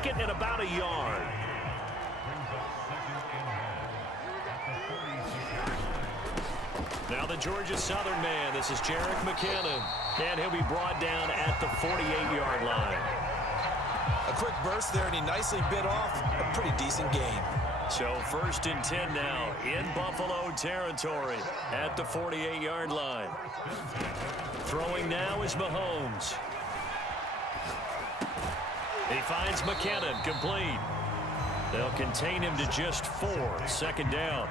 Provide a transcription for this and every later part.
second and about a yard. Now the Georgia Southern man. This is Jerick McKinnon. And he'll be brought down at the 48-yard line. A quick burst there, and he nicely bit off a pretty decent gain. So 1st and 10 now in Buffalo territory at the 48-yard line. Throwing now is Mahomes. He finds McKinnon, complete. They'll contain him to just 4. 2nd down.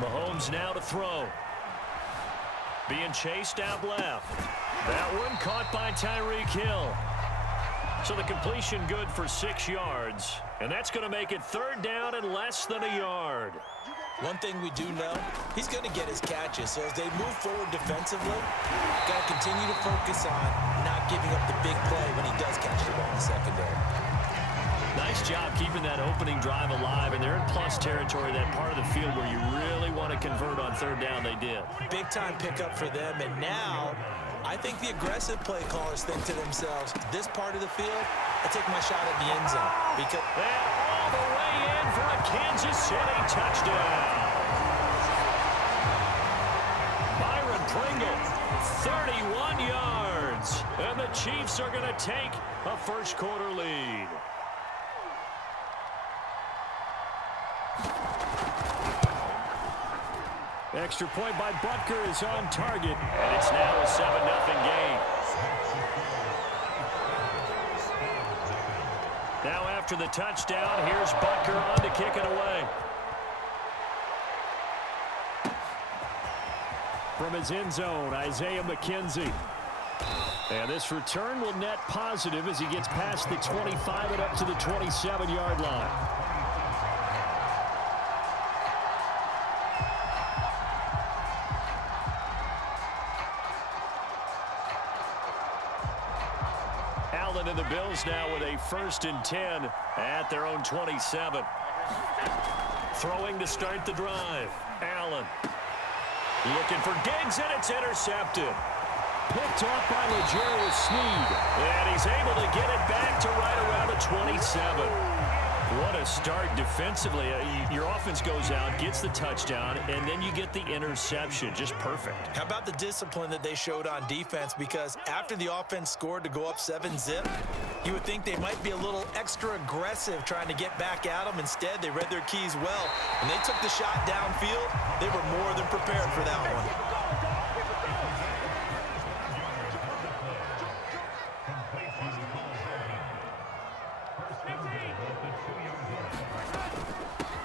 Mahomes now to throw. Being chased out left. That one caught by Tyreek Hill. So the completion good for 6 yards. And that's going to make it 3rd down and less than a yard. One thing we do know, he's going to get his catches. So as they move forward defensively, got to continue to focus on not giving up the big play when he does catch the ball in the secondary. Nice job keeping that opening drive alive, and they're in plus territory, that part of the field where you really want to convert on 3rd down. They did. Big-time pickup for them, and now I think the aggressive play callers think to themselves, this part of the field, I take my shot at the end zone. Because they're all the way in for a Kansas City touchdown. Byron Pringle, 31 yards, and the Chiefs are going to take a first-quarter lead. Extra point by Butker is on target, and it's now a 7-0 game. Now after the touchdown, here's Butker on to kick it away. From his end zone, Isaiah McKenzie. And this return will net positive as he gets past the 25 and up to the 27-yard line. And the Bills now with a 1st and 10 at their own 27. Throwing to start the drive. Allen looking for Diggs, and it's intercepted. Picked off by L'Jarius Sneed. And he's able to get it back to right around the 27. What a start defensively. Your offense goes out, gets the touchdown, and then you get the interception. Just perfect. How about the discipline that they showed on defense? Because after the offense scored to go up 7-zip, you would think they might be a little extra aggressive trying to get back at them. Instead, they read their keys well. When they took the shot downfield, they were more than prepared for that one.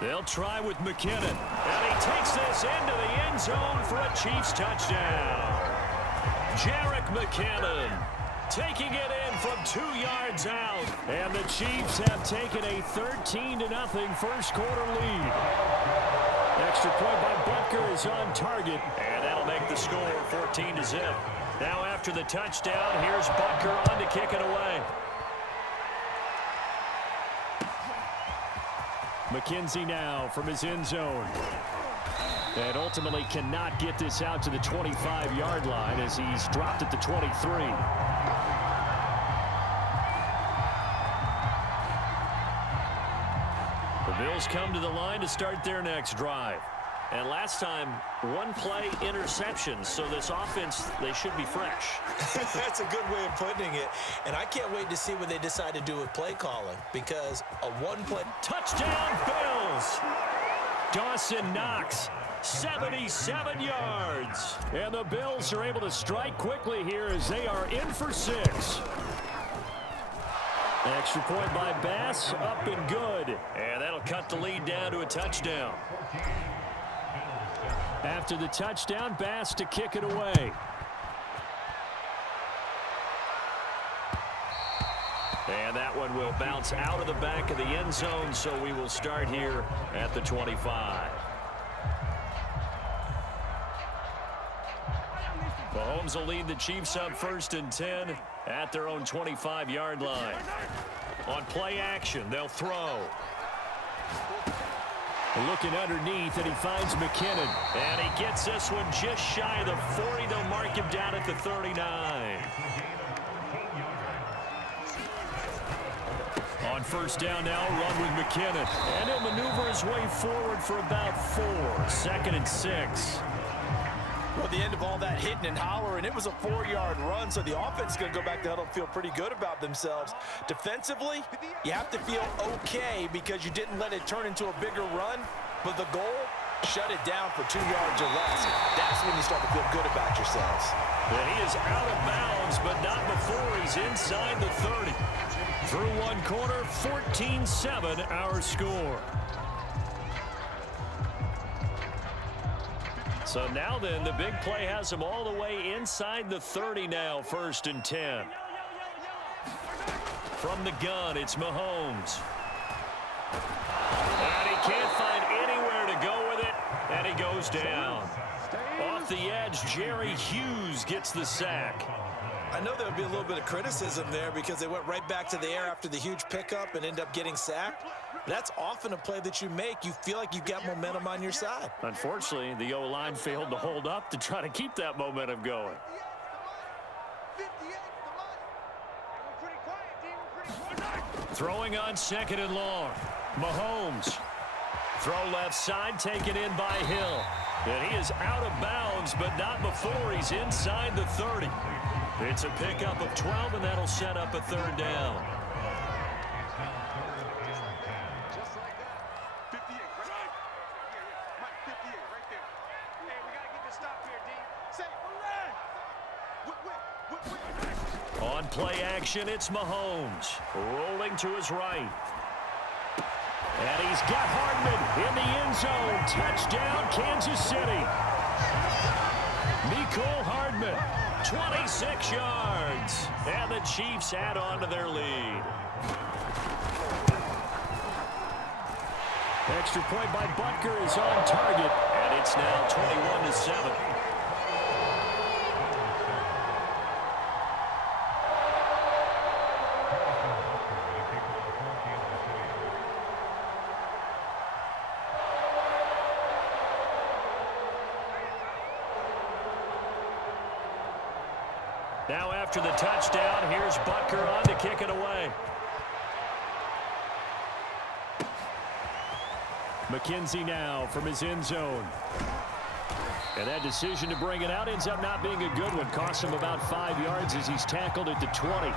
They'll try with McKinnon. And he takes this into the end zone for a Chiefs touchdown. Jerick McKinnon taking it in from 2 yards out. And the Chiefs have taken a 13-0 first-quarter lead. Extra point by Butker is on target. And that'll make the score 14-0. Now after the touchdown, here's Butker on to kick it away. McKenzie now from his end zone. And ultimately cannot get this out to the 25-yard line as he's dropped at the 23. The Bills come to the line to start their next drive. And last time, 1-play interception. So this offense, they should be fresh. That's a good way of putting it. And I can't wait to see what they decide to do with play calling. Because a 1-play touchdown Bills. Dawson Knox, 77 yards. And the Bills are able to strike quickly here as they are in for 6. Extra point by Bass, up and good. And that'll cut the lead down to a touchdown. After the touchdown, Bass to kick it away. And that one will bounce out of the back of the end zone, so we will start here at the 25. Mahomes will lead the Chiefs up 1st and 10 at their own 25-yard line. On play action, they'll throw. Looking underneath, and he finds McKinnon. And he gets this one just shy of the 40. They'll mark him down at the 39. On first down now, run with McKinnon. And he'll maneuver his way forward for about 4. 2nd and 6. Well, the end of all that hitting and hollering, it was a 4-yard run, so the offense is going to go back to huddle and feel pretty good about themselves. Defensively, you have to feel okay because you didn't let it turn into a bigger run, but the goal, shut it down for 2 yards or less. That's when you start to feel good about yourselves. And he is out of bounds, but not before he's inside the 30. Through one quarter, 14-7 our score. So now then, the big play has him all the way inside the 30 now, 1st and 10. From the gun, it's Mahomes. And he can't find anywhere to go with it, and he goes down. Off the edge, Jerry Hughes gets the sack. I know there would be a little bit of criticism there because they went right back to the air after the huge pickup and end up getting sacked. That's often a play that you make. You feel like you've got momentum on your side. Unfortunately, the O-line failed to hold up to try to keep that momentum going. Throwing on 2nd and long. Mahomes. Throw left side, taken in by Hill. And he is out of bounds, but not before he's inside the 30. It's a pickup of 12, and that'll set up a 3rd down. On play action, it's Mahomes. Rolling to his right. And he's got Hardman in the end zone. Touchdown, Kansas City. Mecole Hardman, 26 yards. And the Chiefs add on to their lead. Extra point by Butker is on target. And it's now 21-7. Now after the touchdown, here's Butker on to kick it away. McKenzie now from his end zone. And that decision to bring it out ends up not being a good one. Costs him about 5 yards as he's tackled at the 20.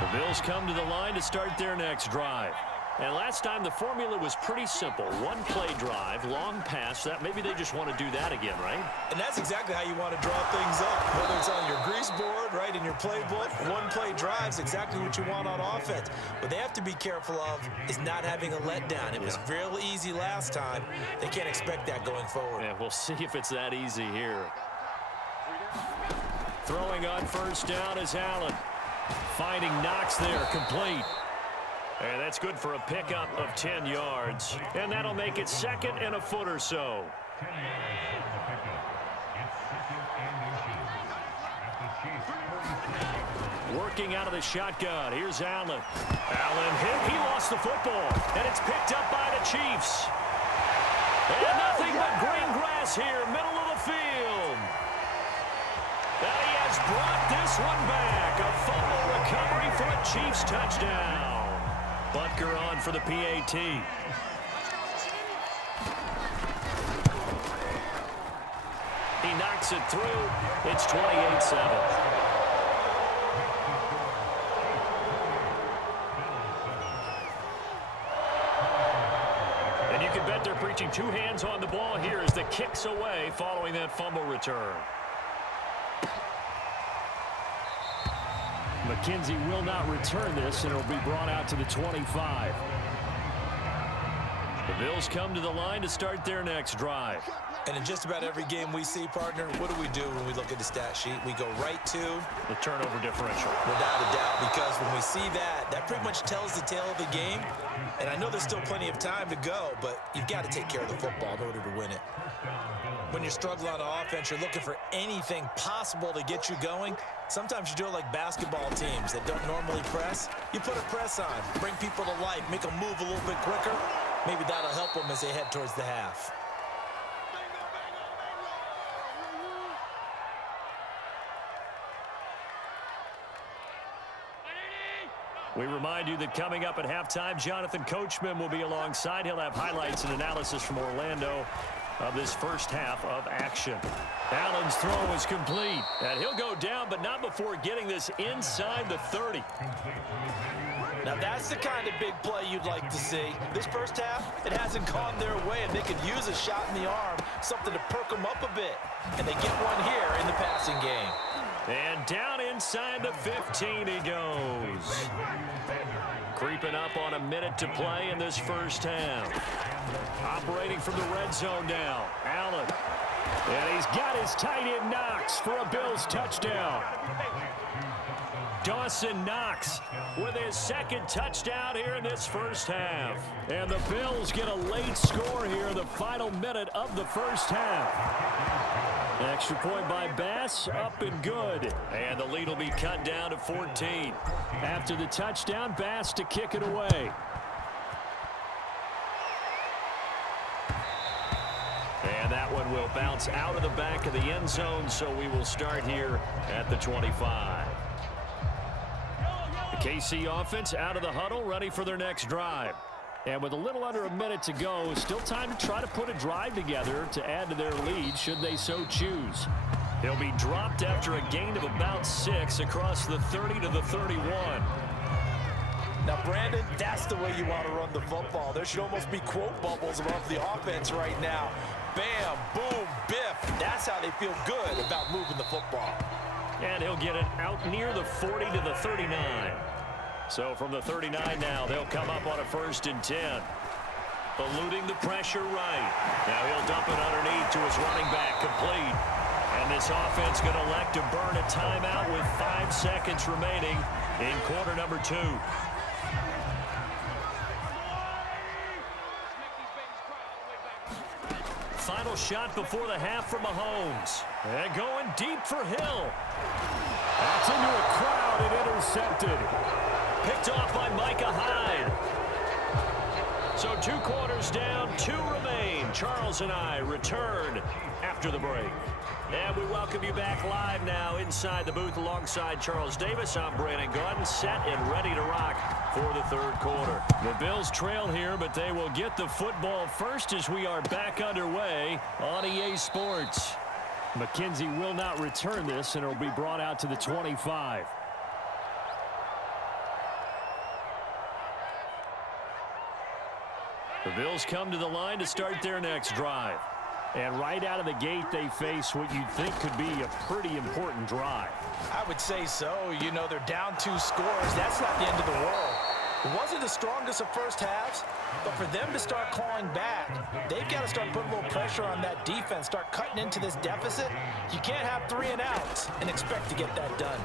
The Bills come to the line to start their next drive. And last time the formula was pretty simple. One play drive, long pass. That maybe they just want to do that again, right? And that's exactly how you want to draw things up. Whether it's on your grease board, right, in your playbook, one play drive's exactly what you want on offense. What they have to be careful of is not having a letdown. It was real easy last time. They can't expect that going forward. Yeah, we'll see if it's that easy here. Throwing on first down is Allen. Finding Knox there, complete. And that's good for a pickup of 10 yards. And that'll make it 2nd and a foot or so. Working out of the shotgun. Here's Allen. Allen hit. He lost the football. And it's picked up by the Chiefs. And nothing but green grass here, middle of the field. And he has brought this one back. A fumble recovery for a Chiefs touchdown. Butker on for the PAT. He knocks it through. It's 28-7. And you can bet they're preaching 2 hands on the ball here as the kick's away following that fumble return. McKenzie will not return this, and it'll be brought out to the 25. The Bills come to the line to start their next drive. And in just about every game we see, partner, what do we do when we look at the stat sheet? We go right to the turnover differential. Without a doubt, because when we see that, that pretty much tells the tale of the game. And I know there's still plenty of time to go, but you've got to take care of the football in order to win it. When you're struggling on offense, you're looking for anything possible to get you going. Sometimes you do it like basketball teams that don't normally press. You put a press on, bring people to life, make them move a little bit quicker. Maybe that'll help them as they head towards the half. We remind you that coming up at halftime, Jonathan Coachman will be alongside. He'll have highlights and analysis from Orlando of this first half of action. Allen's throw is complete, and he'll go down, but not before getting this inside the 30. Now that's the kind of big play you'd like to see. This first half, it hasn't gone their way, and they could use a shot in the arm, something to perk them up a bit. And they get one here in the passing game. And down inside the 15 he goes. Creeping up on a minute to play in this first half. Operating from the red zone now, Allen. And he's got his tight end Knox for a Bills touchdown. Dawson Knox with his second touchdown here in this first half. And the Bills get a late score here in the final minute of the first half. Extra point by Bass, up and good. And the lead will be cut down to 14. After the touchdown, Bass to kick it away. And that one will bounce out of the back of the end zone, so we will start here at the 25. The KC offense out of the huddle, ready for their next drive. And with a little under a minute to go, still time to try to put a drive together to add to their lead should they so choose. He'll be dropped after a gain of about 6 across the 30 to the 31. Now, Brandon, that's the way you want to run the football. There should almost be quote bubbles above the offense right now. Bam, boom, biff. That's how they feel good about moving the football. And he'll get it out near the 40 to the 39. So from the 39 now, they'll come up on a 1st and 10. Eluding the pressure right. Now he'll dump it underneath to his running back, complete. And this offense going to elect to burn a timeout with 5 seconds remaining in quarter number 2. Final shot before the half from Mahomes. And going deep for Hill. That's into a crowd and intercepted. Picked off by Micah Hyde. So 2 quarters down, 2 remain. Charles and I return after the break. And we welcome you back live now inside the booth alongside Charles Davis. I'm Brandon Gaudin, set and ready to rock for the 3rd quarter. The Bills trail here, but they will get the football first as we are back underway on EA Sports. McKenzie will not return this, and it will be brought out to the 25. The Bills come to the line to start their next drive. And right out of the gate, they face what you'd think could be a pretty important drive. I would say so. You know, they're down 2 scores. That's not the end of the world. It wasn't the strongest of first halves, but for them to start clawing back, they've got to start putting a little pressure on that defense, start cutting into this deficit. You can't have 3 and outs and expect to get that done.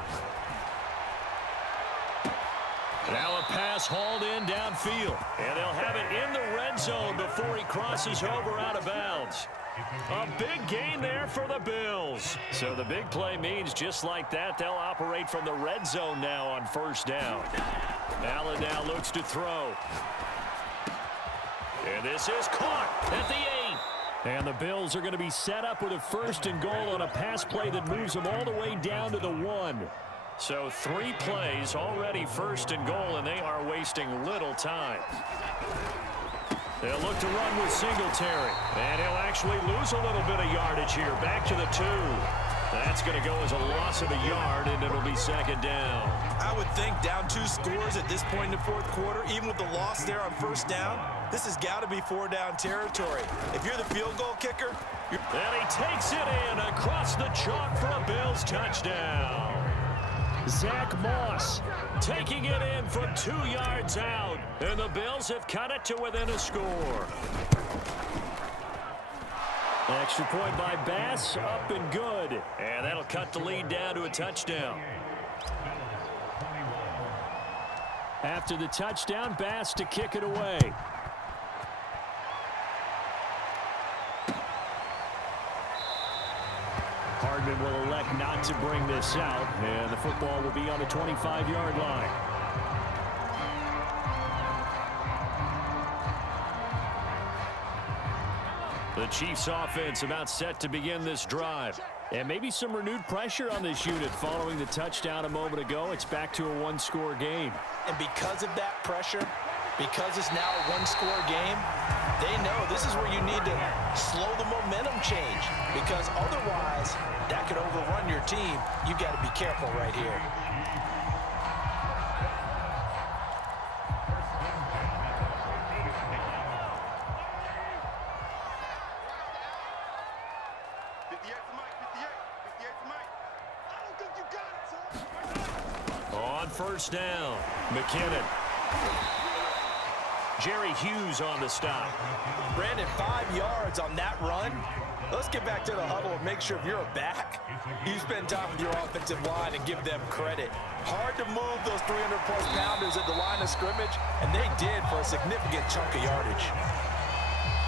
Now a pass hauled in downfield. And they'll have it in the red zone before he crosses over out of bounds. A big gain there for the Bills. So the big play means just like that, they'll operate from the red zone now on 1st down. Allen now looks to throw. And this is caught at the 8. And the Bills are going to be set up with a 1st and goal on a pass play that moves them all the way down to the 1. So 3 plays already 1st and goal, and they are wasting little time. They'll look to run with Singletary. And he'll actually lose a little bit of yardage here. Back to the 2. That's going to go as a loss of a yard, and it'll be 2nd down. I would think down 2 scores at this point in the 4th quarter, even with the loss there on 1st down, this has got to be 4-down territory. If you're the field goal kicker, and he takes it in across the chalk for a Bills touchdown. Zach Moss taking it in from 2 yards out. And the Bills have cut it to within a score. Extra point by Bass, up and good. And that'll cut the lead down to a touchdown. After the touchdown, Bass to kick it away. Hardman will elect not to bring this out, and the football will be on the 25-yard line. The Chiefs offense about set to begin this drive. And maybe some renewed pressure on this unit following the touchdown a moment ago. It's back to a one-score game. And because of that pressure, because it's now a one-score game, they know this is where you need to slow the momentum change, because otherwise that could overrun your team. You've got to be careful right here. On first down, McKinnon. Jerry Hughes on the stop. Brandon, 5 yards on that run. Let's get back to the huddle and make sure if you're a back, you spend time with your offensive line and give them credit. Hard to move those 300-plus pounders at the line of scrimmage, and they did for a significant chunk of yardage.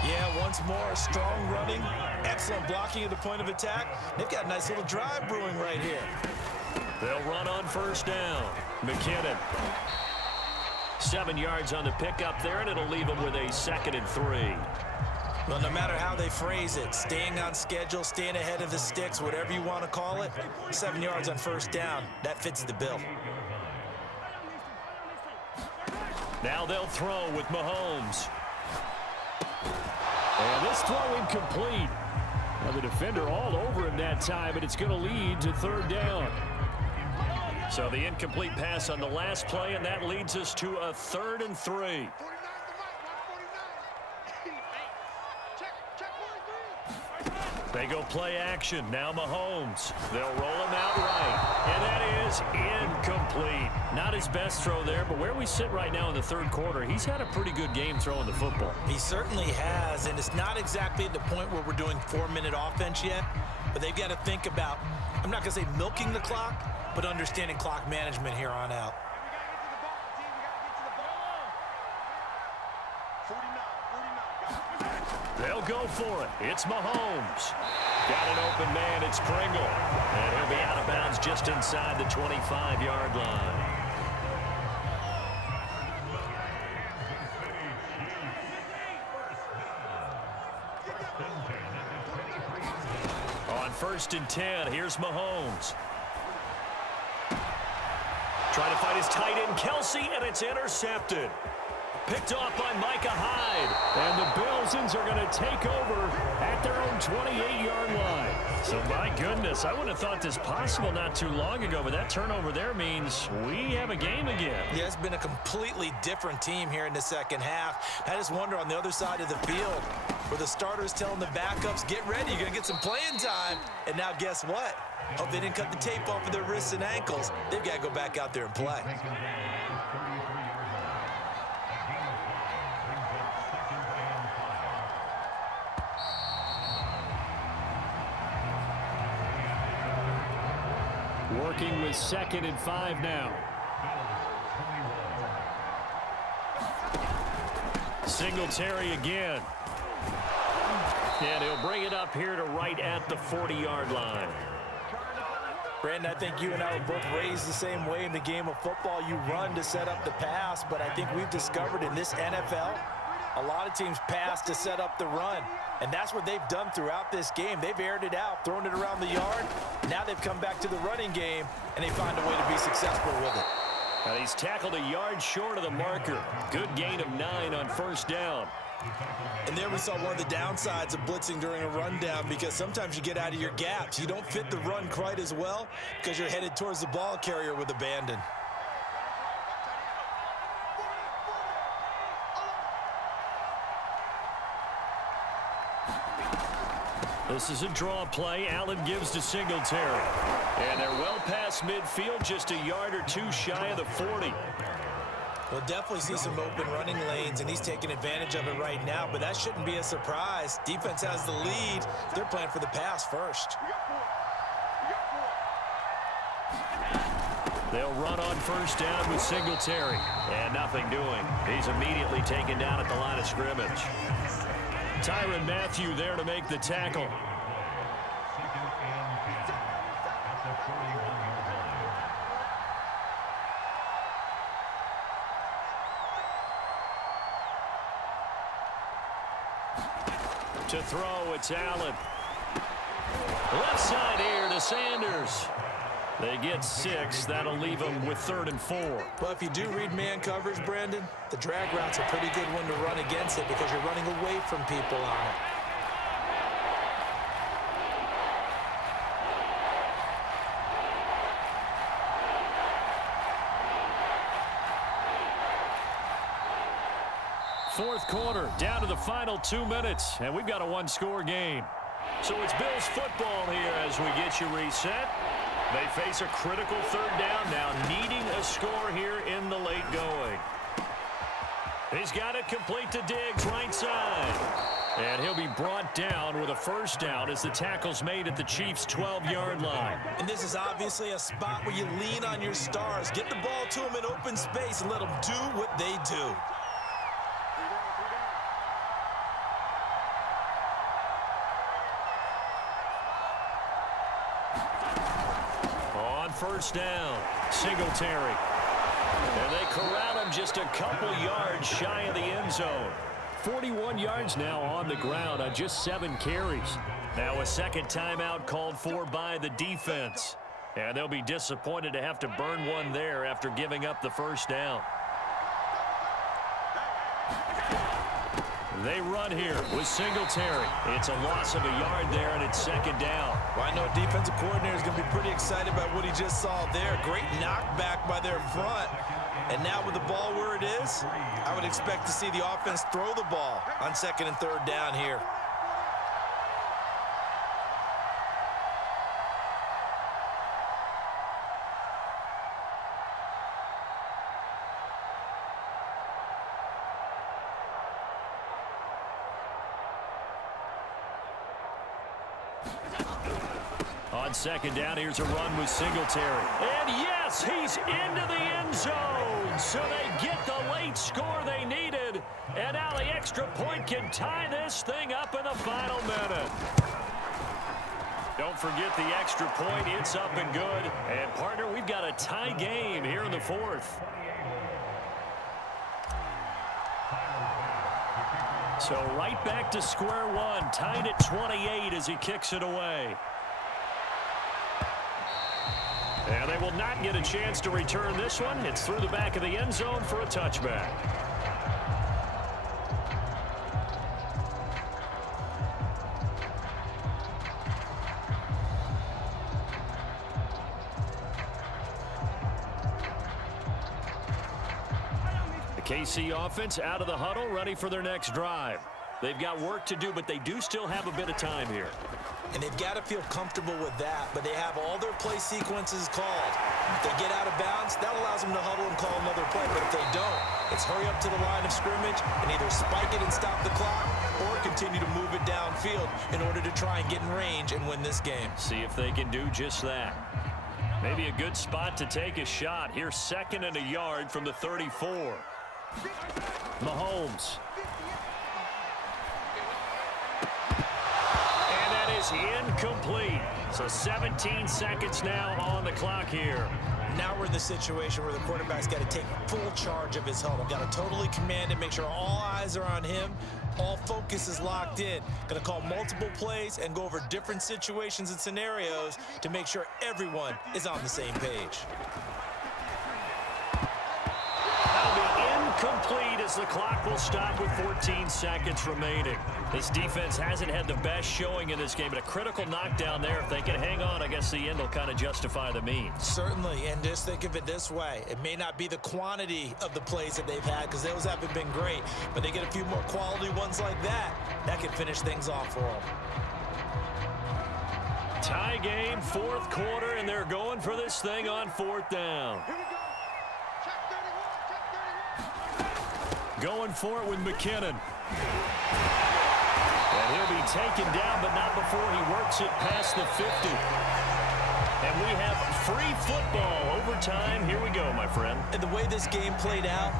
Yeah, once more, strong running, excellent blocking at the point of attack. They've got a nice little drive brewing right here. They'll run on first down. McKinnon. 7 yards on the pickup there, and it'll leave them with a 2nd and 3. Well, no matter how they phrase it, staying on schedule, staying ahead of the sticks, whatever you want to call it, 7 yards on first down, that fits the bill. Now they'll throw with Mahomes. And this throw incomplete. Now the defender all over him that time, but it's going to lead to 3rd down. So the incomplete pass on the last play, and that leads us to a 3rd and 3. They go play action. Now Mahomes. They'll roll him out right. And that is incomplete. Not his best throw there, but where we sit right now in the 3rd quarter, he's had a pretty good game throwing the football. He certainly has, and it's not exactly at the point where we're doing 4-minute offense yet, but they've got to think about, I'm not going to say milking the clock, but understanding clock management here on out. They'll go for it. It's Mahomes. Got an open man. It's Pringle. And he'll be out of bounds just inside the 25-yard line. On 1st and 10, here's Mahomes. Trying to find his tight end, Kelsey, and it's intercepted. Picked off by Micah Hyde. And the Bills are going to take over at their own 28-yard line. So, my goodness, I wouldn't have thought this possible not too long ago, but that turnover there means we have a game again. Yeah, it's been a completely different team here in the second half. I just wonder on the other side of the field where the starters telling the backups, get ready, you're going to get some playing time. And now guess what? Hope they didn't cut the tape off of their wrists and ankles. They've got to go back out there and play. Working with 2nd and 5 now. Singletary again. And he'll bring it up here to right at the 40-yard line. Brandon, I think you and I were both raised the same way in the game of football. You run to set up the pass, but I think we've discovered in this NFL, a lot of teams pass to set up the run. And that's what they've done throughout this game. They've aired it out, thrown it around the yard. Now they've come back to the running game, and they find a way to be successful with it. And he's tackled a yard short of the marker. Good gain of 9 on first down. And there we saw one of the downsides of blitzing during a rundown, because sometimes you get out of your gaps. You don't fit the run quite as well because you're headed towards the ball carrier with abandon. This is a draw play. Allen gives to Singletary. And they're well past midfield, just a yard or two shy of the 40. We'll definitely see some open running lanes, and he's taking advantage of it right now, but that shouldn't be a surprise. Defense has the lead. They're playing for the pass first. They'll run on first down with Singletary. And nothing doing. He's immediately taken down at the line of scrimmage. Tyrann Mathieu there to make the tackle. To throw, it's Allen. Left side here to Sanders. They get 6. That'll leave them with 3rd and 4. Well, if you do read man coverage, Brandon, the drag route's a pretty good one to run against it because you're running away from people on it. Fourth quarter, down to the final 2 minutes, and we've got a one-score game. So it's Bills football here as we get you reset. They face a critical 3rd down now, needing a score here in the late going. He's got it complete to Diggs, right side. And he'll be brought down with a 1st down as the tackle's made at the Chiefs' 12-yard line. And this is obviously a spot where you lean on your stars. Get the ball to them in open space and let them do what they do. First down, Singletary. And they corral him just a couple yards shy of the end zone. 41 yards now on the ground on just 7 carries. Now a second timeout called for by the defense. And they'll be disappointed to have to burn one there after giving up the 1st down. They run here with Singletary. It's a loss of a yard there, and it's 2nd down. Well, I know a defensive coordinator is going to be pretty excited about what he just saw there. Great knockback by their front. And now with the ball where it is, I would expect to see the offense throw the ball on 2nd and 3rd down here. On 2nd down, here's a run with Singletary. And yes, he's into the end zone. So they get the late score they needed. And now the extra point can tie this thing up in the final minute. Don't forget the extra point. It's up and good. And, partner, we've got a tie game here in the 4th. So right back to square one. Tied at 28 as he kicks it away. And they will not get a chance to return this one. It's through the back of the end zone for a touchback. The KC offense out of the huddle, ready for their next drive. They've got work to do, but they do still have a bit of time here. And they've got to feel comfortable with that, but they have all their play sequences called. If they get out of bounds, that allows them to huddle and call another play, but if they don't, it's hurry up to the line of scrimmage and either spike it and stop the clock or continue to move it downfield in order to try and get in range and win this game. See if they can do just that. Maybe a good spot to take a shot. Here's 2nd and a yard from the 34. Mahomes. Is incomplete. So 17 seconds now on the clock here. Now we're in the situation where the quarterback's got to take full charge of his huddle. Got to totally command it, make sure all eyes are on him. All focus is locked in. Going to call multiple plays and go over different situations and scenarios to make sure everyone is on the same page. That'll be incomplete as the clock will stop with 14 seconds remaining. This defense hasn't had the best showing in this game, but a critical knockdown there. If they can hang on, I guess the end will kind of justify the means. Certainly, and just think of it this way. It may not be the quantity of the plays that they've had because those haven't been great, but they get a few more quality ones like that. That can finish things off for them. Tie game, 4th quarter, and they're going for this thing on 4th down. Going for it with McKinnon. And he'll be taken down, but not before he works it past the 50. And we have free football overtime. Here we go, my friend. And the way this game played out,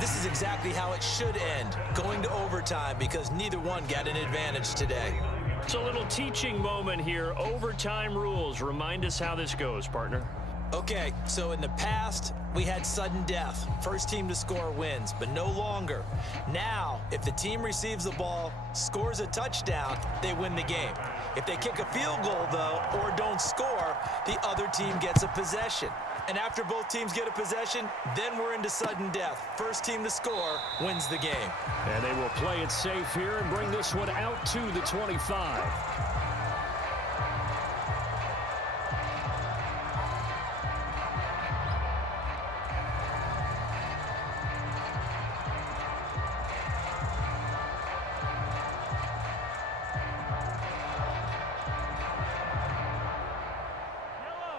this is exactly how it should end, going to overtime, because neither one got an advantage today. It's a little teaching moment here. Overtime rules. Remind us how this goes, partner. Okay, so in the past, we had sudden death. First team to score wins, but no longer. Now, if the team receives the ball, scores a touchdown, they win the game. If they kick a field goal, though, or don't score, the other team gets a possession. And after both teams get a possession, then we're into sudden death. First team to score wins the game. And they will play it safe here and bring this one out to the 25.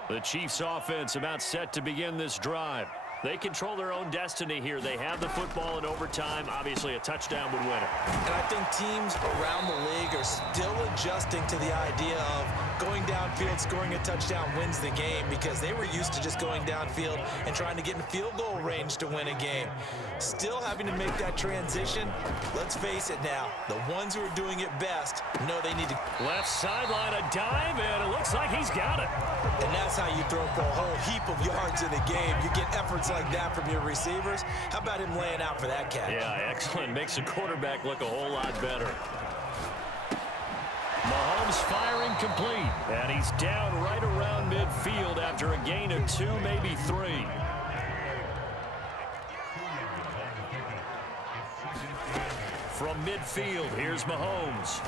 The Chiefs offense about set to begin this drive. They control their own destiny here. They have the football in overtime. Obviously, a touchdown would win it. And I think teams around the league are still adjusting to the idea of going downfield, scoring a touchdown wins the game, because they were used to just going downfield and trying to get in field goal range to win a game. Still having to make that transition. Let's face it now, the ones who are doing it best know they need to. Left sideline, a dive, and it looks like he's got it. And that's how you throw for a whole heap of yards in a game. You get efforts like that from your receivers. How about him laying out for that catch? Yeah, excellent. Makes the quarterback look a whole lot better. Mahomes firing complete, and he's down right around midfield after a gain of 2, maybe 3. From midfield, here's Mahomes.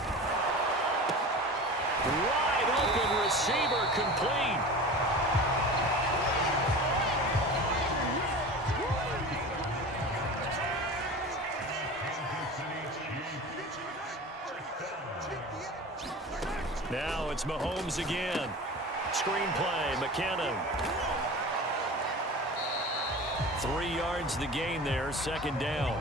Wide open receiver complete. Now it's Mahomes again. Screenplay, McKinnon. 3 yards the gain there, second down.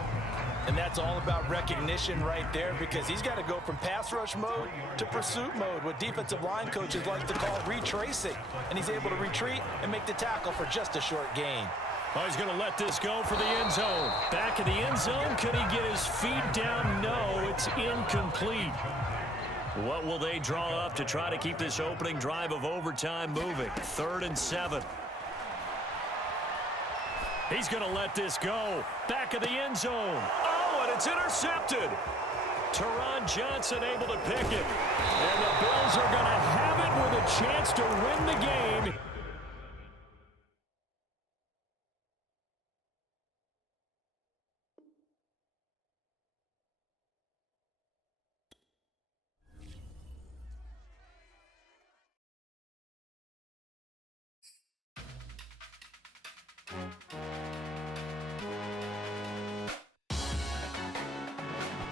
And that's all about recognition right there, because he's got to go from pass rush mode to pursuit mode, what defensive line coaches like to call retracing. And he's able to retreat and make the tackle for just a short gain. Oh, he's going to let this go for the end zone. Back of the end zone. Could he get his feet down? No, it's incomplete. What will they draw up to try to keep this opening drive of overtime moving? 3rd and 7. He's going to let this go. Back of the end zone. Oh, and it's intercepted. Teron Johnson able to pick it. And the Bills are going to have it with a chance to win the game.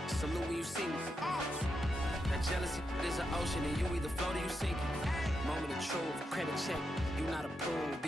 Salute when you see me. That jealousy is an ocean, and you either float or you sink. Moment of truth, credit check, you not approved.